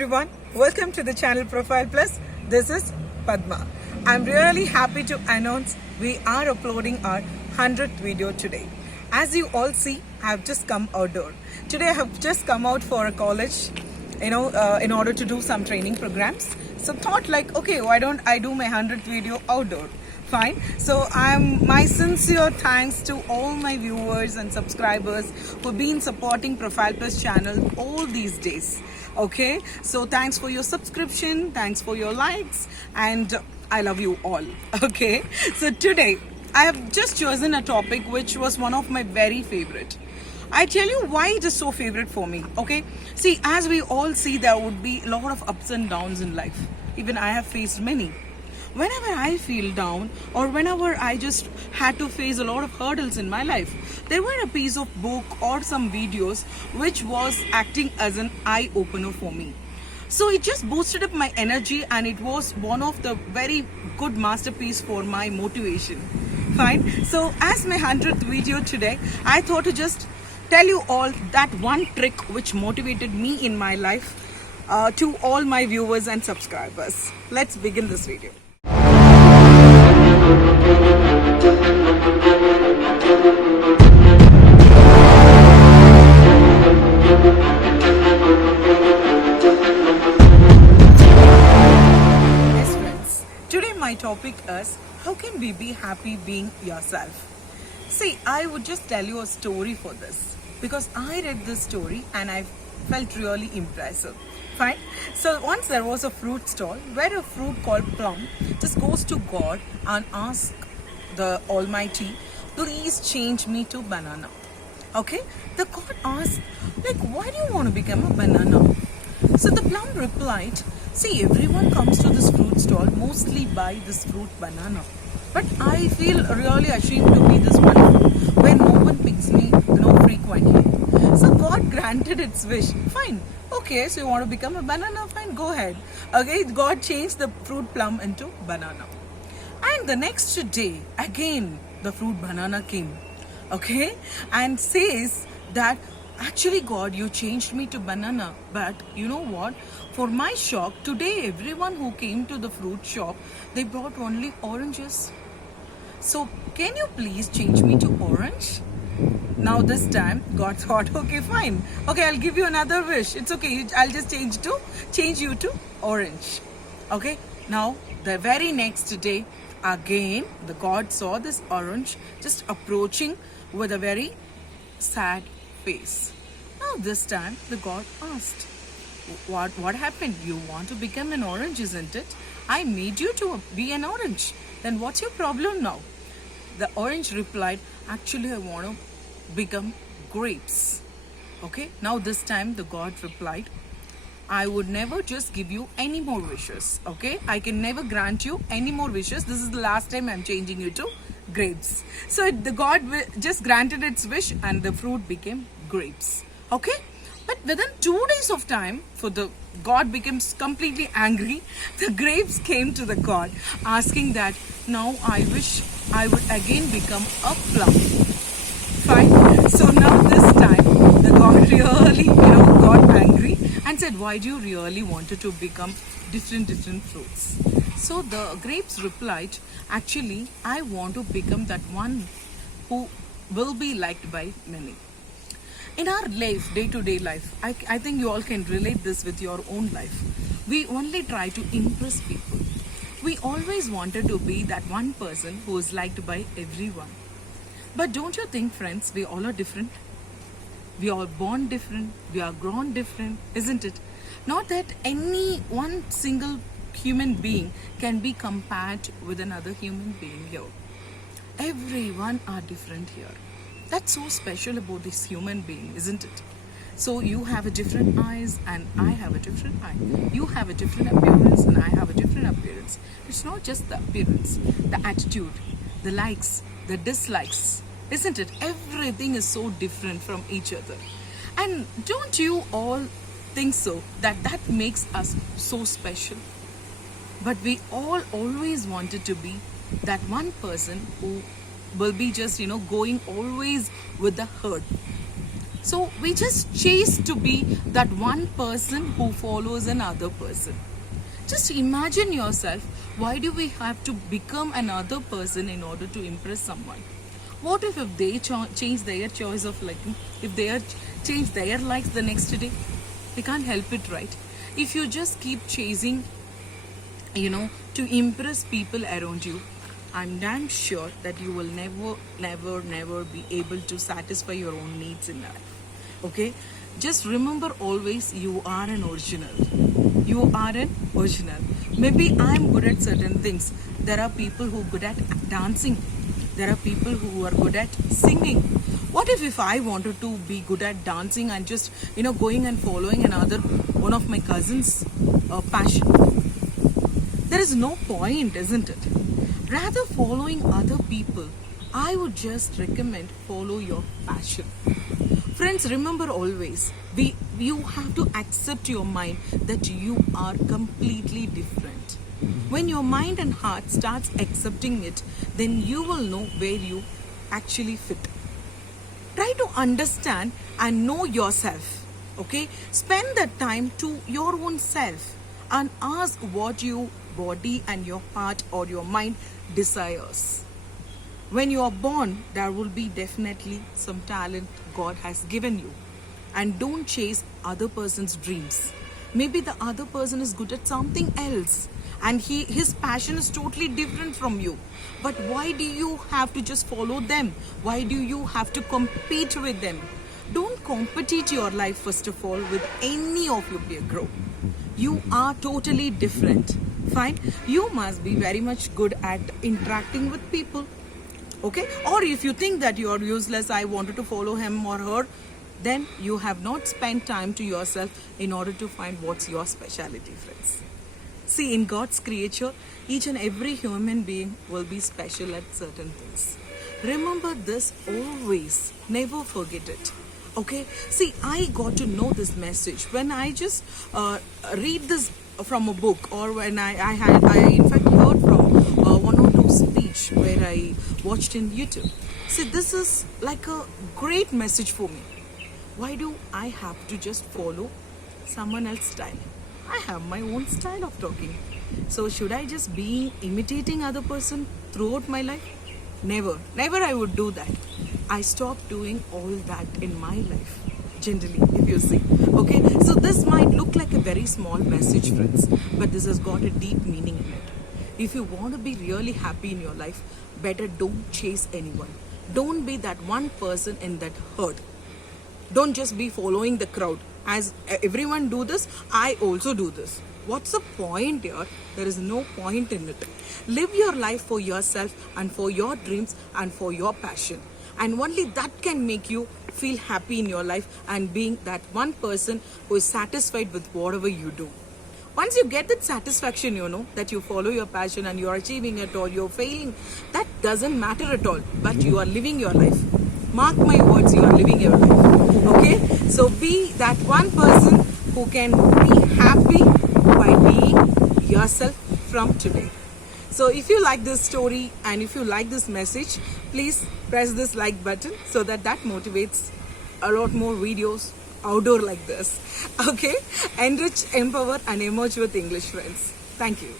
everyone, welcome to the channel Profile Plus. This is Padma. I'm really happy to announce we are uploading our 100th video today. As you all see, I have just come outdoor. Today I have just come out for a college, in order to do some training programs. So thought like, okay, why don't I do my 100th video outdoor? Fine. So my sincere thanks to all my viewers and subscribers who've been supporting Profile Plus channel all these days. Okay, so thanks for your subscription, thanks for your likes, and I love you all. Okay, so today I have just chosen a topic which was one of my very favorite. I tell you why it is so favorite for me. Okay, see, as we all see, there would be a lot of ups and downs in life. Even I have faced many. Whenever I feel down or whenever I just had to face a lot of hurdles in my life, there were a piece of book or some videos which was acting as an eye opener for me. So it just boosted up my energy and it was one of the very good masterpiece for my motivation. Fine. So as my 100th video today, I thought to just tell you all that one trick which motivated me in my life to all my viewers and subscribers. Let's begin this video. My topic is, how can we be happy being yourself? See, I would just tell you a story for this because I read this story and I felt really impressive. Fine. So once there was a fruit stall where a fruit called plum just goes to God and asks the Almighty, please change me to banana. Okay. The God asked, like, why do you want to become a banana? So the plum replied, see, everyone comes to this fruit stall mostly buy this fruit banana. But I feel really ashamed to be this one when no one picks me, frequently. So God granted its wish. Fine. Okay, so you want to become a banana? Fine, go ahead. Okay, God changed the fruit plum into banana. And the next day, again, the fruit banana came. Okay, and says that, actually, God, you changed me to banana. But you know what? For my shock, today everyone who came to the fruit shop, they brought only oranges. So can you please change me to orange? Now this time, God thought, okay, fine. Okay, I'll give you another wish. It's okay. I'll just change you to orange. Okay. Now the very next day, again, the God saw this orange just approaching with a very sad face. Now this time the God asked, what happened? You want to become an orange, isn't it? I made you to be an orange. Then what's your problem now? The orange replied, actually, I want to become grapes. Okay. Now this time the God replied, I would never just give you any more wishes. Okay. I can never grant you any more wishes. This is the last time I'm changing you to grapes. So the God just granted its wish and the fruit became grapes. Okay. But within 2 days of time, for the God became completely angry, the grapes came to the God asking that, now I wish I would again become a plum. Fine. So now this time the God really got angry and said, why do you really wanted to become different fruits? So the grapes replied, actually, I want to become that one who will be liked by many. In our life, day-to-day life, I think you all can relate this with your own life. We only try to impress people. We always wanted to be that one person who is liked by everyone. But don't you think, friends, we all are different? We are born different, we are grown different, isn't it? Not that any one single human being can be compared with another human being here. Everyone are different here. That's so special about this human being, isn't it? So you have a different eyes and I have a different eye. You have a different appearance and I have a different appearance. It's not just the appearance, the attitude, the likes, the dislikes, isn't it? Everything is so different from each other. And don't you all think so, that makes us so special? But we all always wanted to be that one person who will be just, going always with the herd. So we just chase to be that one person who follows another person. Just imagine yourself, why do we have to become another person in order to impress someone? What if they change their choice of liking? If they change their likes the next day? They can't help it, right? If you just keep chasing, to impress people around you, I'm damn sure that you will never be able to satisfy your own needs in life. Okay? Just remember always, you are an original. You are an original. Maybe I'm good at certain things. There are people who are good at dancing. There are people who are good at singing. What if I wanted to be good at dancing and just, going and following one of my cousins' passion? There is no point, isn't it? Rather following other people, I would just recommend follow your passion. Friends, remember always, you have to accept your mind that you are completely different. When your mind and heart starts accepting it, then you will know where you actually fit. Try to understand and know yourself. Okay? Spend that time to your own self and ask what your body and your heart or your mind desires. When you are born, there will be definitely some talent God has given you. And don't chase other person's dreams. Maybe the other person is good at something else and his passion is totally different from you. But why do you have to just follow them? Why do you have to compete with them? Don't compete your life first of all with any of your peer group. You are totally different. Fine? You must be very much good at interacting with people. Okay? Or if you think that you are useless, I wanted to follow him or her, then you have not spent time to yourself in order to find what's your specialty, friends. See, in God's creature, each and every human being will be special at certain things. Remember this always. Never forget it. Okay? See, I got to know this message when I just read this from a book, or when I in fact heard from one or two speech where I watched in YouTube. See, this is like a great message for me. Why do I have to just follow someone else's style? I have my own style of talking. So should I just be imitating other person throughout my life? Never I would do that. I stopped doing all that in my life, generally, if you see. Okay, so this might look like a very small message, friends, but this has got a deep meaning in it. If you want to be really happy in your life, better don't chase anyone. Don't be that one person in that herd. Don't just be following the crowd. As everyone do this, I also do this. What's the point here? There is no point in it. Live your life for yourself and for your dreams and for your passion. And only that can make you feel happy in your life and being that one person who is satisfied with whatever you do. Once you get that satisfaction, that you follow your passion and you are achieving it or you're failing, that doesn't matter at all. But you are living your life. Mark my words, you are living your life. Okay? So be that one person who can be happy by being yourself from today. So if you like this story and if you like this message, please press this like button so that motivates a lot more videos outdoor like this. Okay? Enrich, empower and emerge with English, friends. Thank you.